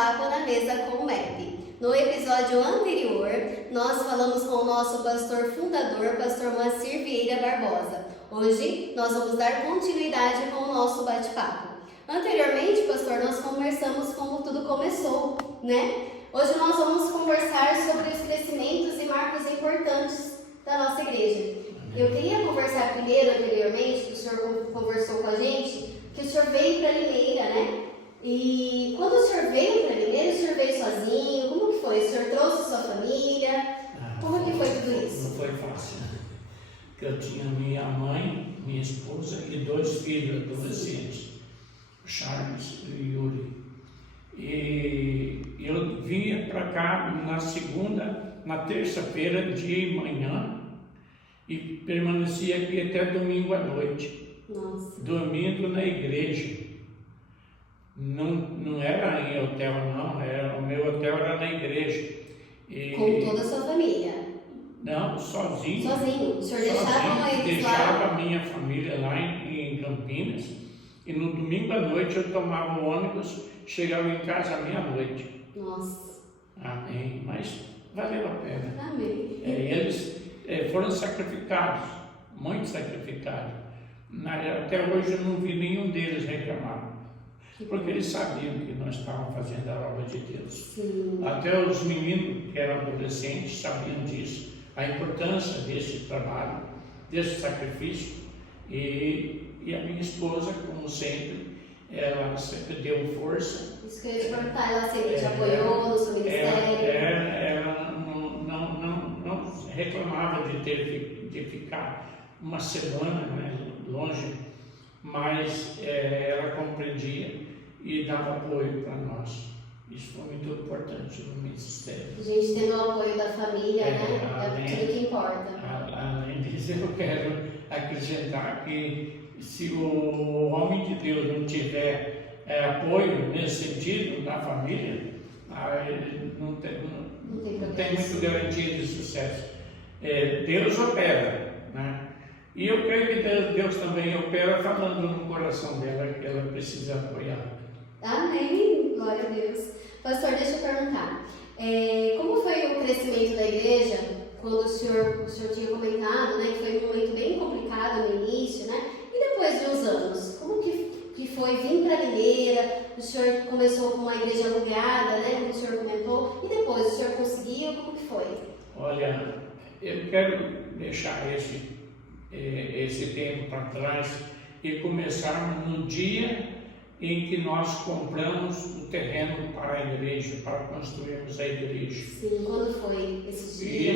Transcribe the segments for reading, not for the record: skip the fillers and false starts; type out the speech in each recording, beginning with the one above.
bate-papo na mesa com o MEP. No episódio anterior, nós falamos com o nosso pastor fundador, pastor Moacir Vieira Barbosa. Hoje, nós vamos dar continuidade com o nosso bate-papo. Anteriormente, pastor, nós conversamos como tudo começou, né? Hoje nós vamos conversar sobre os crescimentos e marcos importantes da nossa igreja. Eu queria conversar primeiro, anteriormente, que o senhor conversou com a gente, que o senhor veio para Limeira, né? E quando o senhor veio para Limeira, o senhor veio sozinho? Como que foi? O senhor trouxe sua família? Como que foi tudo isso? Não foi fácil. Eu tinha minha mãe, minha esposa e 2 filhos adolescentes, Charles e Yuri. E eu vinha para cá na terça-feira, dia e manhã, e permanecia aqui até domingo à noite. Nossa. Dormindo na igreja. Não era em hotel, não. O meu hotel era na igreja. Com toda a sua família? Não, sozinho. Sozinho? O senhor deixava eles lá? Deixava a minha família lá em Campinas. E no domingo à noite eu tomava o ônibus, chegava em casa à meia-noite. Nossa. Amém. Mas valeu a pena. Amém. Eles foram sacrificados, muito sacrificados. Até hoje eu não vi nenhum deles reclamar. Porque eles sabiam que nós estávamos fazendo a obra de Deus. Sim. Até os meninos que eram adolescentes sabiam disso, a importância desse trabalho, desse sacrifício. E a minha esposa, como sempre, ela sempre deu força. Isso que eu ia te perguntar, ela sempre te apoiou no seu ministério? Ela não reclamava de ficar uma semana, né, longe, mas ela compreendia e dava apoio para nós. Isso foi muito importante no ministério. A gente tendo o apoio da família, né? É tudo que importa. Além disso, eu quero acrescentar que se o homem de Deus não tiver apoio nesse sentido da família, não tem muito garantia de sucesso. Deus opera, né? E eu creio que Deus também opera falando no coração dela que ela precisa apoiar. Amém, glória a Deus. Pastor, deixa eu perguntar, como foi o crescimento da igreja quando o senhor tinha comentado, né, que foi um momento bem complicado no início, né? E depois de uns anos, como que foi vir para Limeira? O senhor começou com uma igreja alugada, né, como o senhor comentou, e depois o senhor conseguiu, como que foi? Olha, eu quero deixar esse tempo para trás e começarmos no dia em que nós compramos o terreno para a igreja, para construirmos a igreja. Sim, quando foi esse dia,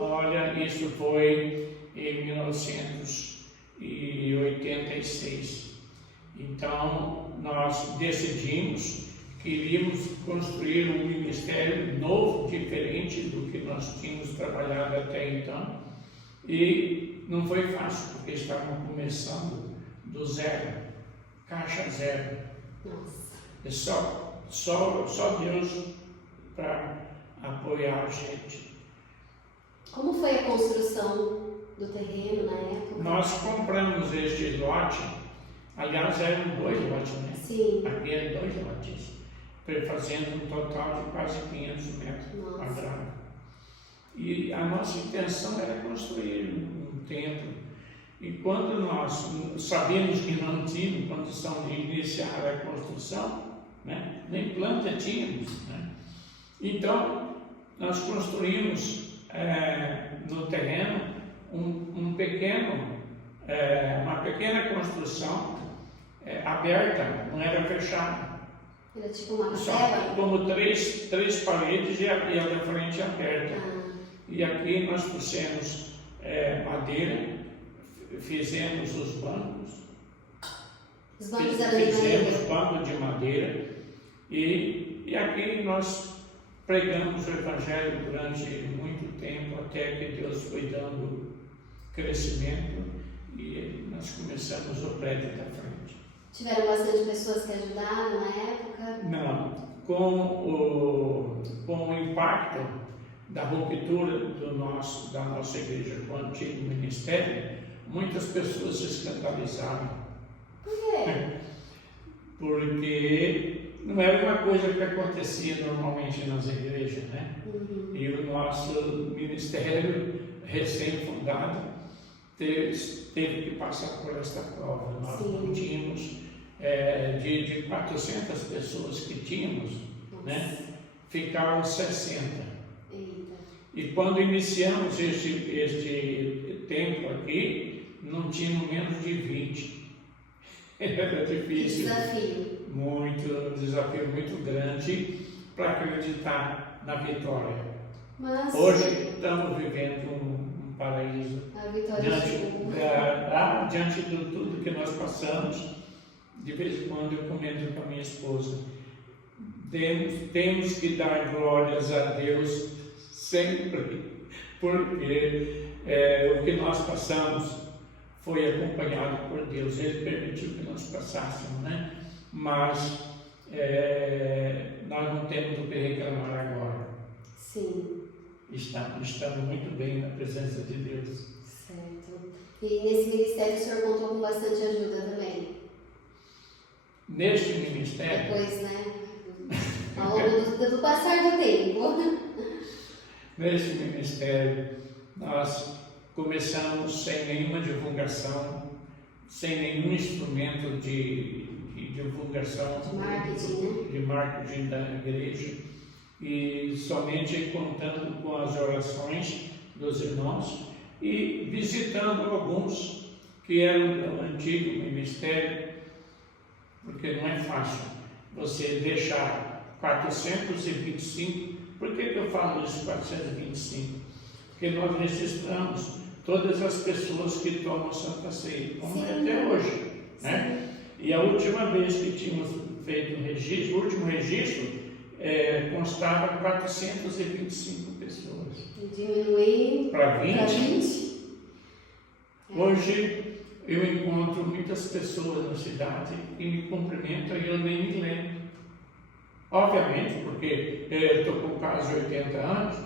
Olha, isso foi em 1986. Então, nós decidimos que iríamos construir um ministério novo, diferente do que nós tínhamos trabalhado até então. E não foi fácil, porque estávamos começando do zero. Caixa zero. Nossa. É só Deus para apoiar a gente. Como foi a construção do terreno na época? Nós compramos este lote, aliás eram 2 lotes, né? Sim. Aqui eram 2 lotes, fazendo um total de quase 500 metros quadrados. E a nossa intenção era construir um templo. E quando nós sabíamos que não tínhamos condição de iniciar a construção, né, nem planta tínhamos, né? Então, nós construímos no terreno uma pequena construção aberta, não era fechada. Era tipo uma Só capela? como três paredes e a da frente aberta. E aqui nós pusemos madeira, fizemos os bancos. Os bancos eram de madeira? Fizemos banco de madeira e aqui nós pregamos o Evangelho durante muito tempo, até que Deus foi dando crescimento e nós começamos o prédio da frente. Tiveram bastante pessoas que ajudaram na época? Não, com o impacto da ruptura da nossa igreja com o antigo ministério, muitas pessoas se escandalizaram. Por quê? Porque não era uma coisa que acontecia normalmente nas igrejas, né? E o nosso ministério recém-fundado teve que passar por esta prova. Nós não tínhamos, de 400 pessoas que tínhamos, né? Ficaram 60. Eita. E quando iniciamos este tempo aqui, não tínhamos menos de 20. Era difícil. Desafio. Um desafio muito grande para acreditar na vitória. Mas hoje estamos vivendo um paraíso. A vitória chegou. Diante de tudo que nós passamos, de vez em quando eu comento com a minha esposa, temos que dar glórias a Deus sempre, porque o que nós passamos foi acompanhado por Deus. Ele permitiu que nós passássemos, né? Mas nós não temos o que reclamar agora. Sim. Estamos muito bem na presença de Deus. Certo. E nesse ministério o senhor contou com bastante ajuda também? Neste ministério... Depois, né? Ao longo do passar do tempo. Neste ministério, nós começamos sem nenhuma divulgação, sem nenhum instrumento de divulgação, De marketing da igreja, e somente contando com as orações dos irmãos e visitando alguns que eram do antigo ministério, porque não é fácil você deixar 425. Por que eu falo isso, 425? Porque nós registramos todas as pessoas que tomam Santa Ceia, como é até hoje, né? E a última vez que tínhamos feito o registro, o último registro, constava 425 pessoas. Diminuiu para 20. 20. Hoje eu encontro muitas pessoas na cidade que me cumprimentam e eu nem me lembro. Obviamente, porque eu estou com quase 80 anos,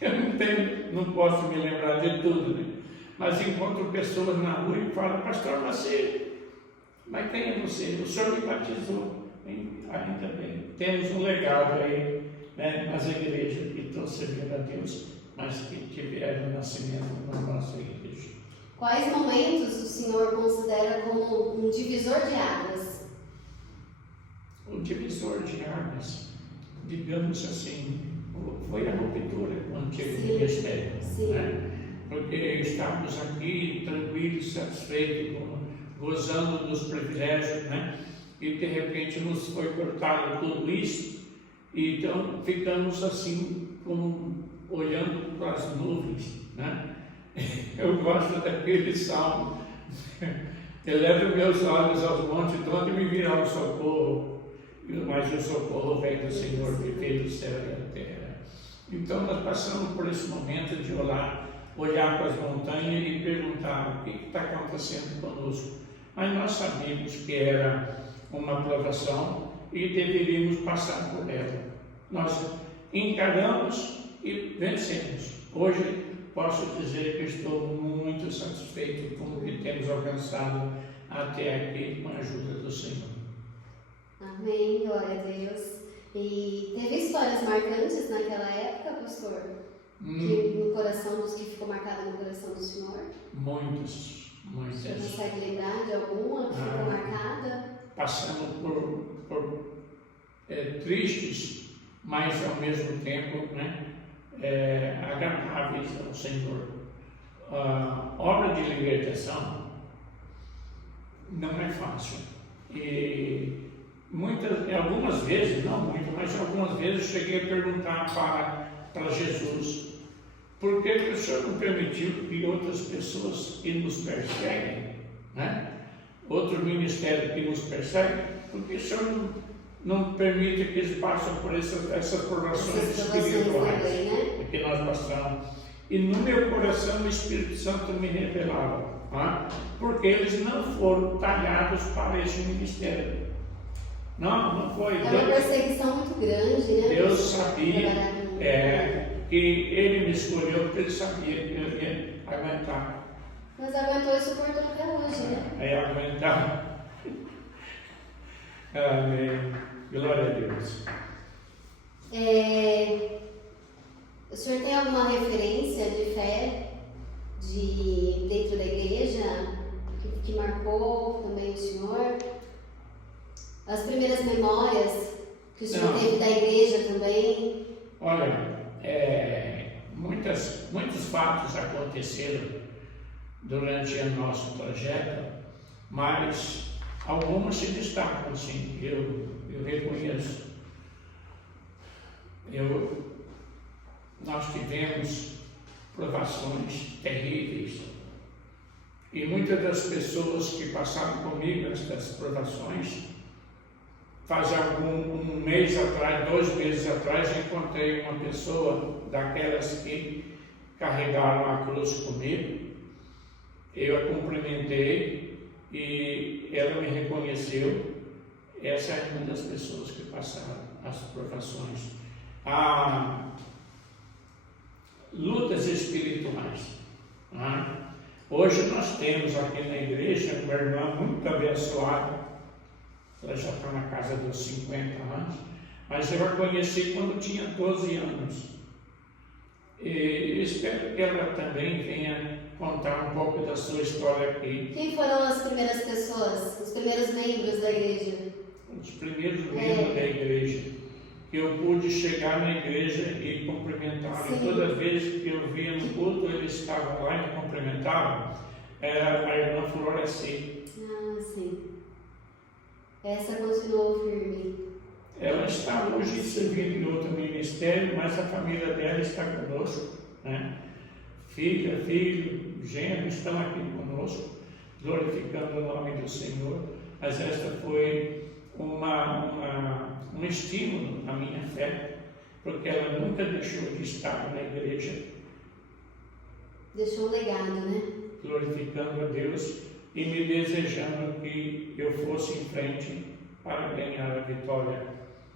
eu não posso me lembrar de tudo, né? Mas encontro pessoas na rua e falam: Pastor Macedo, mas quem é você? O senhor me batizou. Ainda bem, temos um legado aí, né, nas igrejas que estão servindo a Deus, mas que tiveram nascimento na nossa igreja. Quais momentos o senhor considera como um divisor de águas? O divisor de águas, digamos assim, foi a ruptura com o antigo ministério, né? Porque estávamos aqui tranquilos, satisfeitos, gozando dos privilégios, né? E de repente nos foi cortado tudo isso, e então ficamos assim, olhando para as nuvens, né? Eu gosto daquele salmo: elevo meus olhos aos montes, de onde me virá o socorro, mas o socorro vem do Senhor que fez o céu e a terra. Então nós passamos por esse momento de olhar para as montanhas e perguntar: o que está acontecendo conosco? Mas nós sabíamos que era uma provação e deveríamos passar por ela. Nós encaramos e vencemos. Hoje posso dizer que estou muito satisfeito com o que temos alcançado até aqui com a ajuda do Senhor. Amém, glória a Deus. E teve histórias marcantes naquela época, pastor? Que no coração dos que ficou marcada no coração do senhor? Muitas. Você consegue lembrar de alguma que ficou marcada? Passamos por tristes, mas ao mesmo tempo, né, agradáveis ao Senhor. A obra de libertação não é fácil. E algumas vezes, não muito, mas algumas vezes eu cheguei a perguntar para Jesus: por que o Senhor não permitiu que outras pessoas que nos perseguem, né? Outro ministério que nos persegue, porque o Senhor não permite que eles passem por essas provações espirituais que nós passamos? E no meu coração o Espírito Santo me revelava, porque eles não foram talhados para esse ministério. Não foi. É uma perseguição muito grande, né? Deus sabia que Ele me escolheu, porque Ele sabia que eu ia aguentar. Mas aguentou e suportou até hoje, né? Aguentar. Amém. Glória a Deus. O senhor tem alguma referência de fé dentro da igreja que marcou também o senhor? As primeiras memórias que o senhor teve da igreja também? Olha, muitos fatos aconteceram durante o nosso trajeto, mas alguns se destacam, sim, eu reconheço. Nós tivemos provações terríveis e muitas das pessoas que passaram comigo estas provações, faz um mês atrás, 2 meses atrás, encontrei uma pessoa daquelas que carregaram a cruz comigo. Eu a cumprimentei e ela me reconheceu. Essa é uma das pessoas que passaram as provações. Há lutas espirituais. Hoje nós temos aqui na igreja uma irmã muito abençoada. Ela já está na casa dos 50 anos, mas eu a conheci quando tinha 12 anos. E eu espero que ela também venha contar um pouco da sua história aqui. Quem foram as primeiras pessoas, os primeiros membros da igreja? Os primeiros membros da igreja. Eu pude chegar na igreja e cumprimentar. E toda vez que eu via no culto, eles estavam lá e me cumprimentavam. Era a irmã Floresci. Sim. Essa continuou firme. Ela está hoje servindo em outro ministério, mas a família dela está conosco, né? Filha, filho, genro estão aqui conosco, glorificando o nome do Senhor. Mas esta foi um estímulo à minha fé, porque ela nunca deixou de estar na igreja. Deixou um legado, né? Glorificando a Deus e me desejando que eu fosse em frente para ganhar a vitória.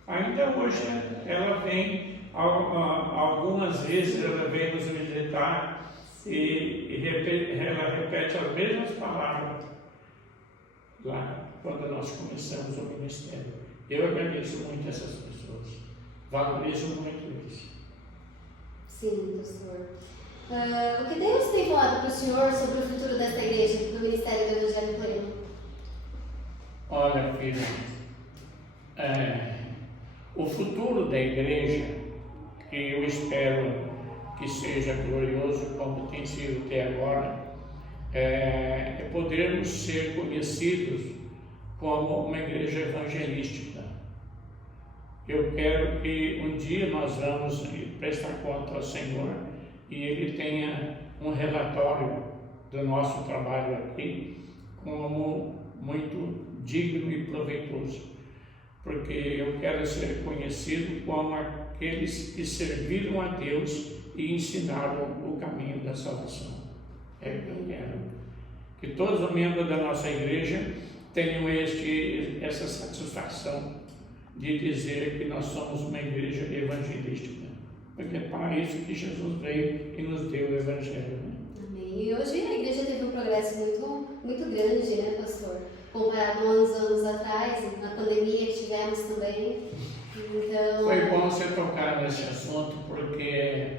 Ainda hoje ela vem, algumas vezes ela vem nos visitar e ela repete as mesmas palavras lá quando nós começamos o ministério. Eu agradeço muito essas pessoas, valorizo muito isso. Sim, pastor. O que Deus tem falado para o senhor sobre o futuro desta igreja, do Ministério do Evangelho Pleno? Olha, filho, o futuro da igreja, que eu espero que seja glorioso como tem sido até agora, é podermos ser conhecidos como uma igreja evangelística. Eu quero que um dia nós vamos prestar conta ao Senhor e Ele tenha um relatório do nosso trabalho aqui como muito digno e proveitoso, porque eu quero ser conhecido como aqueles que serviram a Deus e ensinaram o caminho da salvação. É o que eu quero. Que todos os membros da nossa igreja tenham essa satisfação de dizer que nós somos uma igreja evangelística, porque é para isso que Jesus veio e nos deu o Evangelho. Né? Amém. E hoje a igreja teve um progresso muito grande, né, pastor? Comparado a uns anos atrás, na pandemia que tivemos também. Então... Foi bom você tocar nesse assunto, porque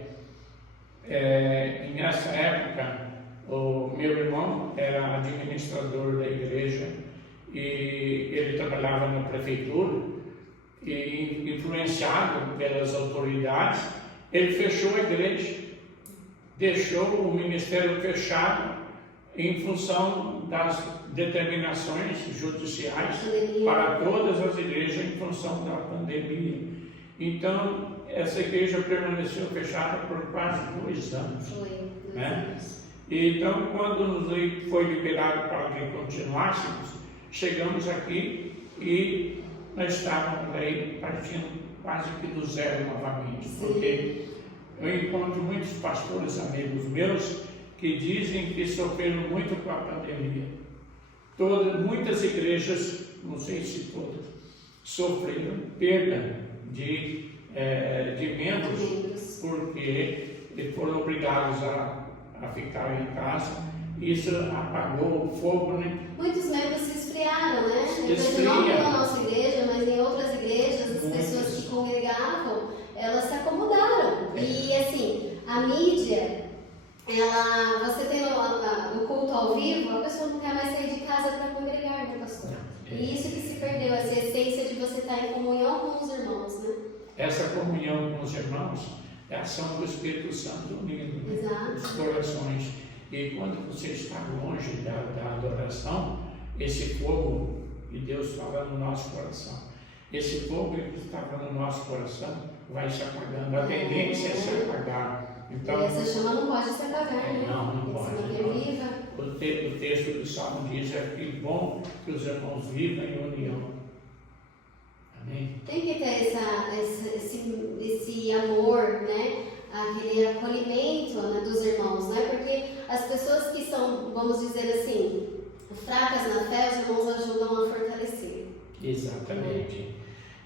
nessa época o meu irmão era administrador da igreja e ele trabalhava na prefeitura e, influenciado pelas autoridades, ele fechou a igreja, deixou o ministério fechado em função das determinações judiciais para todas as igrejas em função da pandemia. Então, essa igreja permaneceu fechada por quase 2 anos. Né? Então, quando nos foi liberado para que continuássemos, chegamos aqui e nós estávamos aí partindo quase que do zero novamente. Sim. Porque eu encontro muitos pastores amigos meus que dizem que sofreram muito com a pandemia. Muitas igrejas, não sei se todas, sofreram perda de membros porque foram obrigados a ficar em casa. Isso apagou o fogo, né? Muitos membros se esfriaram, né? Eu vejo não pela nossa igreja, mas em outras igrejas, as pessoas que congregavam, elas se acomodaram. E assim, a mídia, você tem o culto ao vivo, a pessoa não quer mais sair de casa para congregar, né, pastor? E isso que se perdeu, essa essência de você estar em comunhão com os irmãos, né? Essa comunhão com os irmãos é a ação do Espírito Santo unindo, né, os corações. E quando você está longe da adoração, esse fogo que Deus fala no nosso coração, esse fogo que estava no nosso coração vai se apagando. A tendência é se apagar. Então, e essa chama não pode se apagar, né? Não pode. Viva. O texto do Salmo diz que bom que os irmãos vivam em união. Amém? Tem que ter esse amor, né? Aquele acolhimento, né, dos irmãos, né? Porque as pessoas que são, vamos dizer assim, fracas na fé, os irmãos ajudam a fortalecer. Exatamente.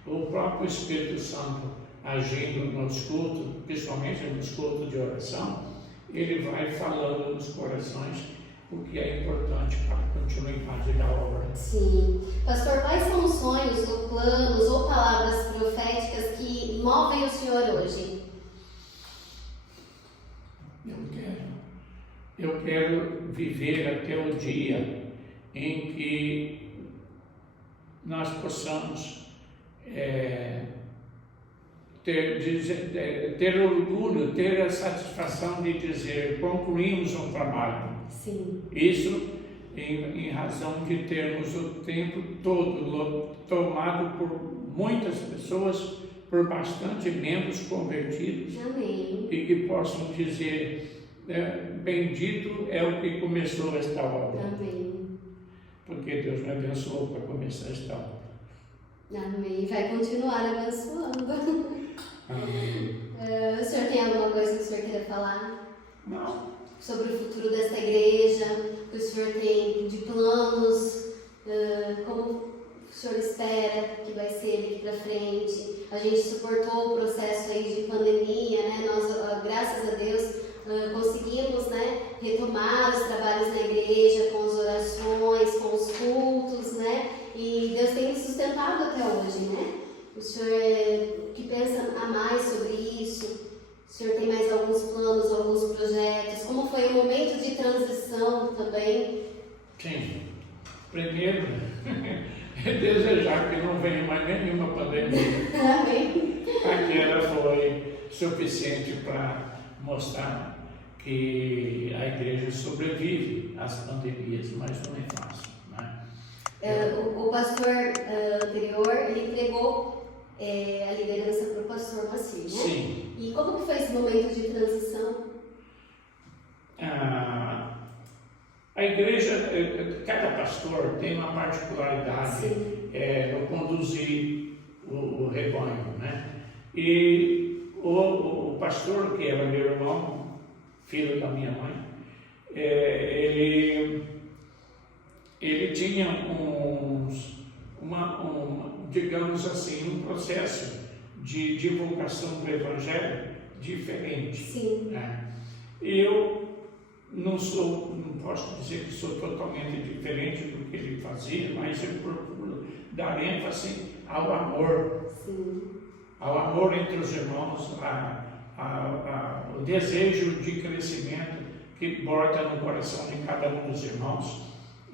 O próprio Espírito Santo agindo nos cultos, principalmente nos cultos de oração, ele vai falando nos corações o que é importante para a continuidade da obra. Sim. Pastor, quais são os sonhos, ou planos, ou palavras proféticas que movem o Senhor hoje? Eu quero viver até o dia em que nós possamos ter orgulho, ter a satisfação de dizer concluímos um trabalho. Sim. Isso em razão de termos o tempo todo tomado por muitas pessoas, por bastante membros convertidos. Amém. E que possam dizer bendito é o que começou esta obra. Amém. Porque Deus me abençoou para começar esta obra. Amém. Vai continuar abençoando. Amém. O senhor tem alguma coisa que o senhor queira falar? Não. Sobre o futuro desta igreja, o que o senhor tem de planos, como o senhor espera que vai ser daqui para frente? A gente suportou o processo aí de pandemia, né? Nós, graças a Deus, conseguimos, né, retomar os trabalhos na igreja, com as orações, com os cultos, né? E Deus tem nos sustentado até hoje, né? O senhor que pensa a mais sobre isso? O senhor tem mais alguns planos, alguns projetos? Como foi o momento de transição também? Sim. Primeiro, é desejar que não venha mais nenhuma pandemia. Amém. Aquela foi suficiente para mostrar que a igreja sobrevive às pandemias, mas não é fácil, né? O pastor anterior, ele entregou a liderança para o pastor Macir, né? Sim. E como que foi esse momento de transição? A igreja, cada pastor tem uma particularidade no conduzir o rebanho, né? E o pastor, que era meu irmão, filho da minha mãe, ele tinha digamos assim, um processo de divulgação do Evangelho diferente. Sim. Né? Eu não posso dizer que sou totalmente diferente do que ele fazia, mas eu procuro dar ênfase ao amor. Sim. Ao amor entre os irmãos, o desejo de crescimento que brota no coração de cada um dos irmãos.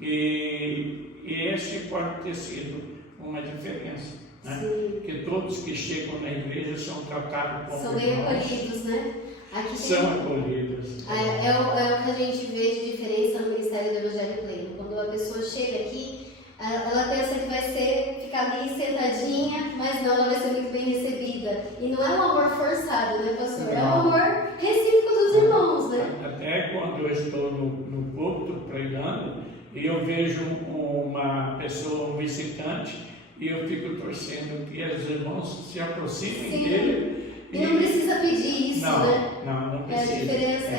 E esse pode ter sido uma diferença, né? Que todos que chegam na igreja são tratados como são bem acolhidos, né? Aqui são acolhidos. É o que a gente vê de diferença no Ministério do Evangelho Pleno. Quando a pessoa chega aqui, ela pensa que vai ficar ali sentadinha, mas não, ela vai ser muito bem recebida. E não é um amor forçado, né, pastor? É um amor recíproco dos irmãos, né? Até quando eu estou no púlpito pregando, e eu vejo uma pessoa, um visitante, e eu fico torcendo que os irmãos se aproximem dele. E não precisa pedir isso, né? Não precisa. A diferença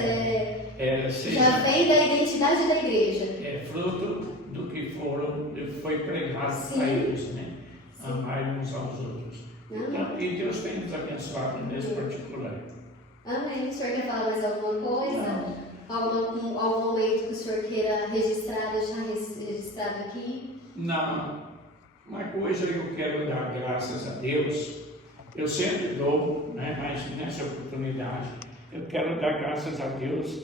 já vem da identidade da igreja. É fruto do que foi pregado para eles, né? Amar uns aos outros. Então, e Deus tem nos abençoado nesse particular. Amém. O senhor quer falar mais alguma coisa? Algum momento que o senhor queira registrar, deixar registrado aqui? Não, uma coisa eu quero dar graças a Deus, eu sempre dou, né, mas nessa oportunidade, eu quero dar graças a Deus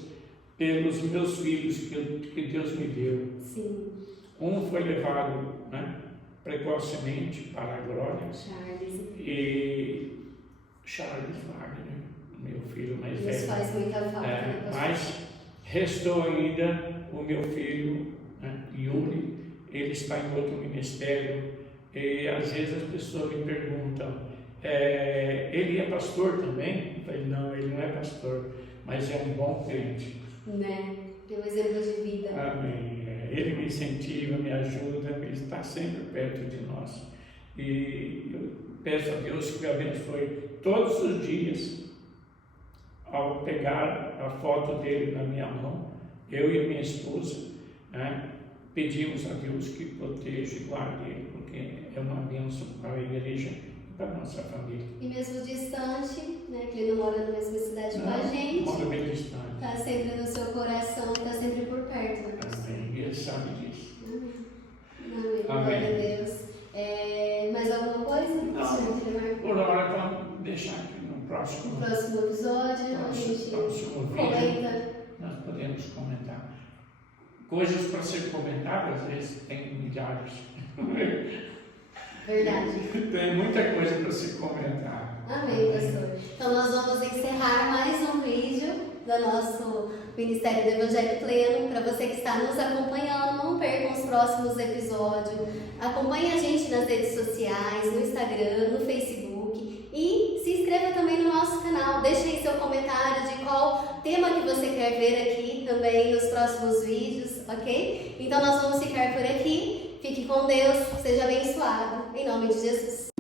pelos meus filhos que Deus me deu. Sim. Um foi levado, né, precocemente para a glória. Charles. E Charles Wagner, meu filho mais Isso velho. faz muita falta, né, pastor? Mas restou ainda o meu filho, né, Yuri, ele está em outro ministério. E às vezes as pessoas me perguntam, ele é pastor também? Eu falei, não, ele não é pastor, mas é um bom crente. Né? Tem um exemplo de vida. Amém. Ele me incentiva, me ajuda, ele está sempre perto de nós. E eu peço a Deus que o abençoe todos os dias. Ao pegar a foto dele na minha mão, eu e a minha esposa, né, pedimos a Deus que proteja e guarde ele, porque é uma bênção para a igreja e para a nossa família. E mesmo distante, né, que ele não mora na mesma cidade com a gente, Mora bem distante. está sempre no seu coração, está sempre por perto. Né, pastor? Amém. E ele sabe disso. Amém. Amém. Glória a Deus. Mais alguma coisa? Não. Por hora, vamos deixar aqui no próximo. No próximo episódio, a gente Próximo vídeo, comenta. nós podemos comentar. Coisas para ser comentadas, às vezes tem milhares. Verdade. Tem muita coisa para se comentar. Amém, pastor. Então nós vamos encerrar mais um vídeo do nosso Ministério do Evangelho Pleno. Para você que está nos acompanhando, não percam os próximos episódios. Acompanhe a gente nas redes sociais, no Instagram, no Facebook. E se inscreva também no nosso canal. Deixe aí seu comentário de qual tema que você quer ver aqui também nos próximos vídeos, ok? Então nós vamos ficar por aqui. Fique com Deus, seja abençoado. Em nome de Jesus.